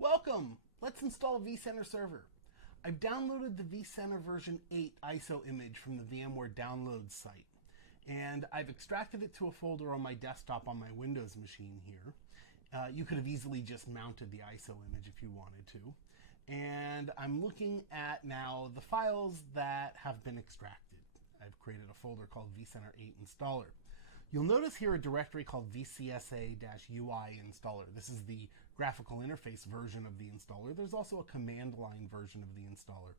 Welcome! Let's install vCenter Server. I've downloaded the vCenter version 8 ISO image from the VMware Downloads site, and I've extracted it to a folder on my desktop on my Windows machine here. You could have easily just mounted the ISO image if you wanted to. And I'm looking at now the files that have been extracted. I've created a folder called vCenter 8 installer. You'll notice here a directory called VCSA-UI installer. This is the graphical interface version of the installer. There's also a command line version of the installer.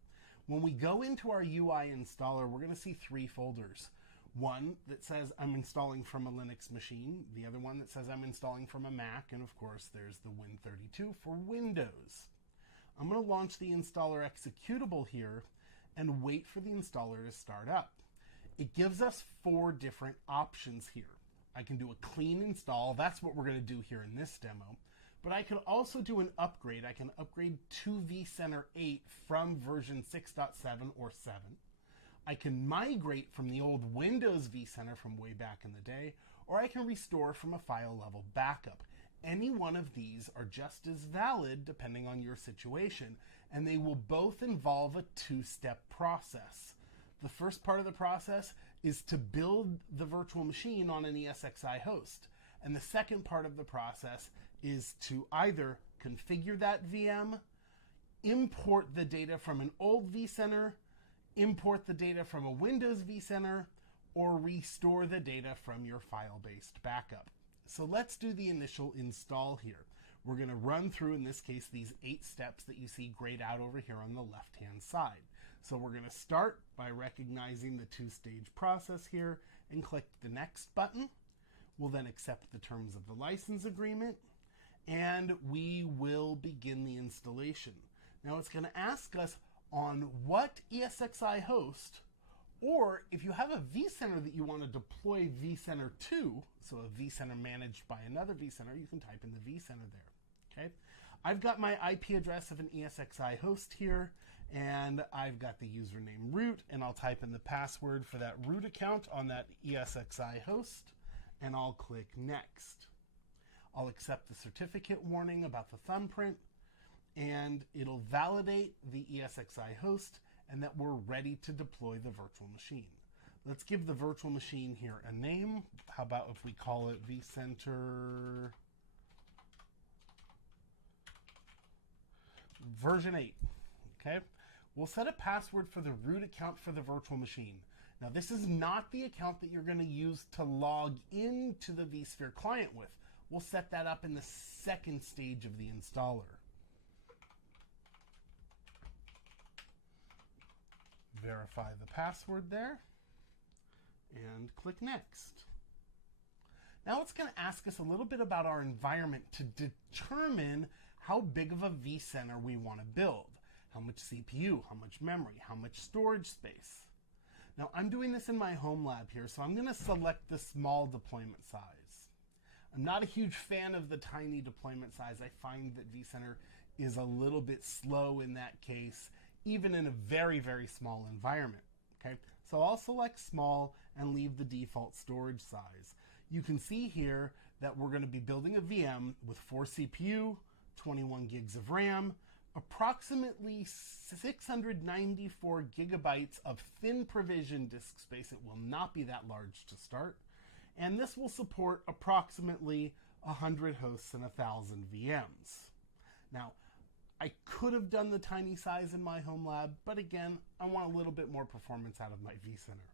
When we go into our UI installer, we're going to see three folders. One that says I'm installing from a Linux machine, the other one that says I'm installing from a Mac, and of course there's the Win32 for Windows. I'm going to launch the installer executable here and wait for the installer to start up. It gives us four different options here. I can do a clean install. That's what we're going to do here in this demo. But I could also do an upgrade. I can upgrade to vCenter 8 from version 6.7 or 7. I can migrate from the old Windows vCenter from way back in the day, or I can restore from a file level backup. Any one of these are just as valid depending on your situation, and they will both involve a two-step process. The first part of the process is to build the virtual machine on an ESXi host. And the second part of the process is to either configure that VM, import the data from an old vCenter, import the data from a Windows vCenter, or restore the data from your file-based backup. So let's do the initial install here. We're going to run through, in this case, these 8 steps that you see grayed out over here on the left-hand side. So we're going to start by recognizing the two-stage process here and click the Next button. We'll then accept the terms of the license agreement, and we will begin the installation. Now it's going to ask us on what ESXi host, or if you have a vCenter that you want to deploy vCenter to, so a vCenter managed by another vCenter, you can type in the vCenter there. Okay, I've got my IP address of an ESXi host here, and I've got the username root, and I'll type in the password for that root account on that ESXi host, and I'll click Next. I'll accept the certificate warning about the thumbprint, and it'll validate the ESXi host and that we're ready to deploy the virtual machine. Let's give the virtual machine here a name. How about if we call it vCenter version 8, okay? We'll set a password for the root account for the virtual machine. Now this is not the account that you're gonna use to log into the vSphere client with. We'll set that up in the second stage of the installer. Verify the password there, and click Next. Now it's going to ask us a little bit about our environment to determine how big of a vCenter we want to build. How much CPU, how much memory, how much storage space. Now I'm doing this in my home lab here, so I'm going to select the small deployment size. I'm not a huge fan of the tiny deployment size. I find that vCenter is a little bit slow in that case, even in a very, very small environment. Okay, so I'll select small and leave the default storage size. You can see here that we're going to be building a VM with 4 CPU, 21 gigs of RAM, approximately 694 gigabytes of thin provision disk space. It will not be that large to start. And this will support approximately 100 hosts and 1,000 VMs. Now, I could have done the tiny size in my home lab, but again, I want a little bit more performance out of my vCenter.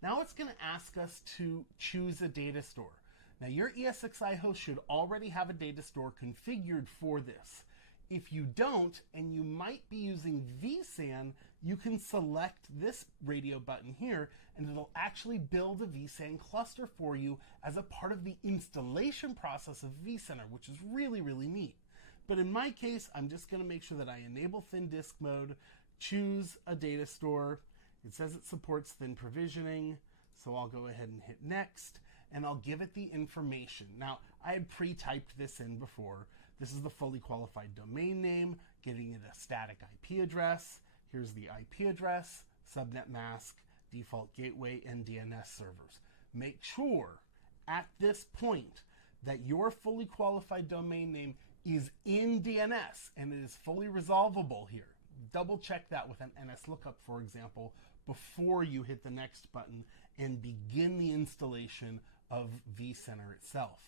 Now it's going to ask us to choose a data store. Now your ESXi host should already have a data store configured for this. If you don't, and you might be using vSAN, you can select this radio button here, and it'll actually build a vSAN cluster for you as a part of the installation process of vCenter, which is really, really neat. But in my case, I'm just going to make sure that I enable thin disk mode, choose a data store. It says it supports thin provisioning, so I'll go ahead and hit Next, and I'll give it the information. Now, I had pre-typed this in before. This is the fully qualified domain name, giving it a static IP address. Here's the IP address, subnet mask, default gateway, and DNS servers. Make sure at this point that your fully qualified domain name is in DNS and it is fully resolvable here. Double check that with an NS lookup, for example, before you hit the next button and begin the installation of vCenter itself.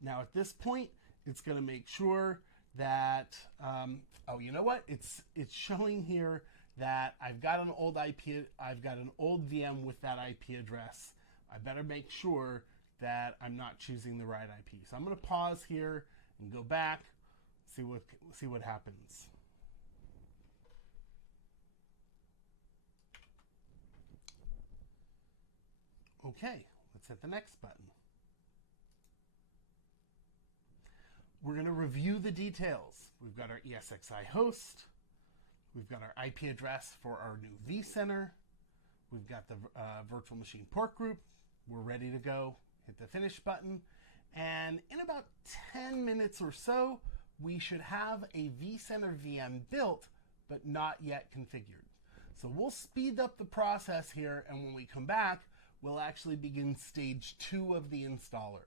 Now at this point, it's going to make sure that, oh, you know what? It's showing here that I've got an old VM with that IP address. I better make sure that I'm not choosing the right IP. So I'm going to pause here and go back, see what happens. Okay, let's hit the next button. We're going to review the details. We've got our ESXi host. We've got our IP address for our new vCenter. We've got the virtual machine port group. We're ready to go. Hit the finish button. And in about 10 minutes or so, we should have a vCenter VM built, but not yet configured. So we'll speed up the process here, and when we come back, we'll actually begin stage 2 of the installer.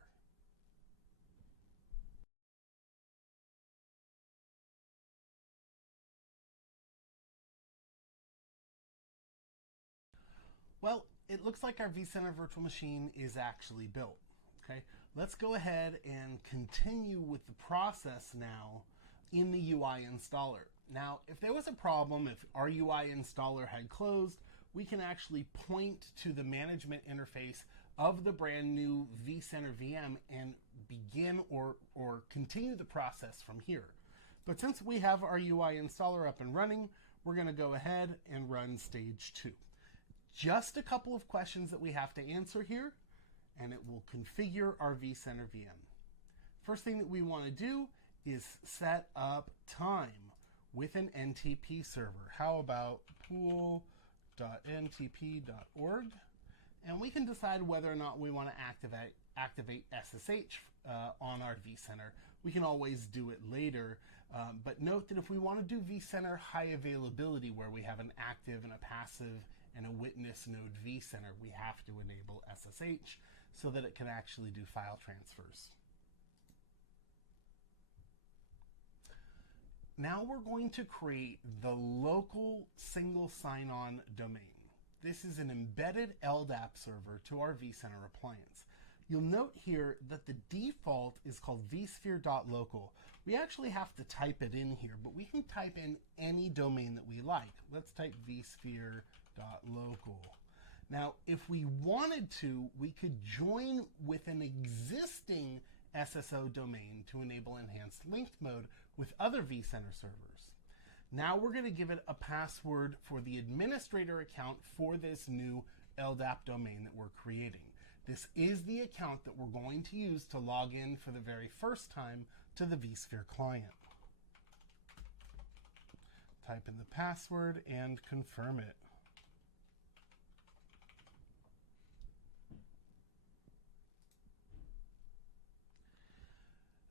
Well, it looks like our vCenter virtual machine is actually built. Okay, let's go ahead and continue with the process now in the UI installer. Now, if there was a problem, if our UI installer had closed, we can actually point to the management interface of the brand new vCenter VM and begin or continue the process from here. But since we have our UI installer up and running, we're going to go ahead and run stage 2. Just a couple of questions that we have to answer here, and it will configure our vCenter VM. First thing that we want to do is set up time with an NTP server. How about pool.ntp.org? And we can decide whether or not we want to activate SSH on our vCenter. We can always do it later, but note that if we want to do vCenter high availability, where we have an active and a passive and a witness node vCenter, we have to enable SSH so that it can actually do file transfers. Now we're going to create the local single sign-on domain. This is an embedded LDAP server to our vCenter appliance. You'll note here that the default is called vsphere.local. We actually have to type it in here, but we can type in any domain that we like. Let's type vsphere.local. Now, if we wanted to, we could join with an existing SSO domain to enable enhanced linked mode with other vCenter servers. Now we're going to give it a password for the administrator account for this new LDAP domain that we're creating. This is the account that we're going to use to log in for the very first time to the vSphere client. Type in the password and confirm it.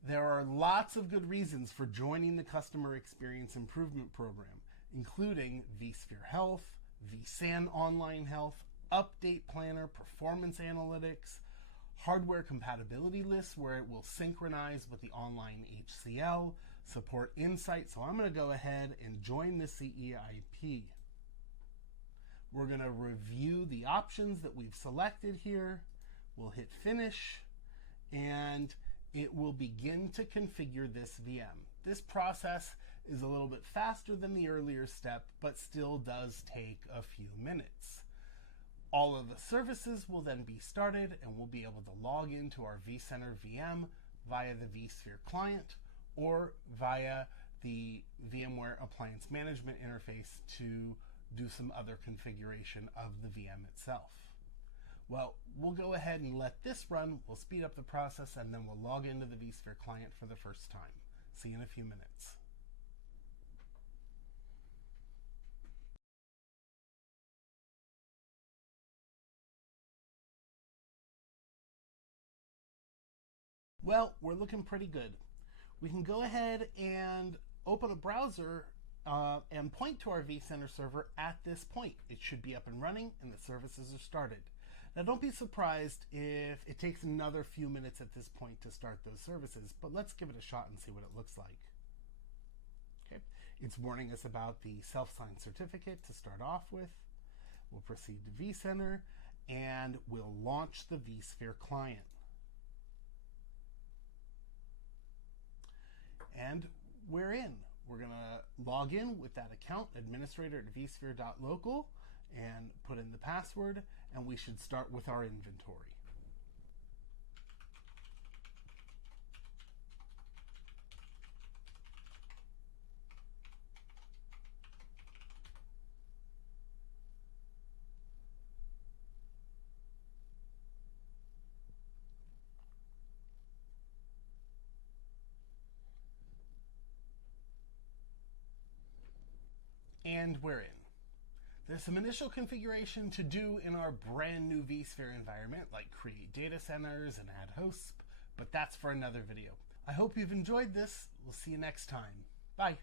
There are lots of good reasons for joining the Customer Experience Improvement Program, including vSphere Health, vSAN Online Health, Update Planner, Performance Analytics, Hardware Compatibility Lists, where it will synchronize with the online HCL, Support Insight. So I'm going to go ahead and join the CEIP. We're going to review the options that we've selected here. We'll hit Finish, and it will begin to configure this VM. This process is a little bit faster than the earlier step, but still does take a few minutes. All of the services will then be started, and we'll be able to log into our vCenter VM via the vSphere client or via the VMware Appliance Management Interface to do some other configuration of the VM itself. Well, we'll go ahead and let this run. We'll speed up the process, and then we'll log into the vSphere client for the first time. See you in a few minutes. Well, we're looking pretty good. We can go ahead and open a browser and point to our vCenter server at this point. It should be up and running, and the services are started. Now don't be surprised if it takes another few minutes at this point to start those services, but let's give it a shot and see what it looks like. Okay, it's warning us about the self-signed certificate to start off with. We'll proceed to vCenter and we'll launch the vSphere client. And we're in. We're going to log in with that account, administrator at vsphere.local, and put in the password, and we should start with our inventory. And we're in. There's some initial configuration to do in our brand new vSphere environment, like create data centers and add hosts, but that's for another video. I hope you've enjoyed this. We'll see you next time. Bye.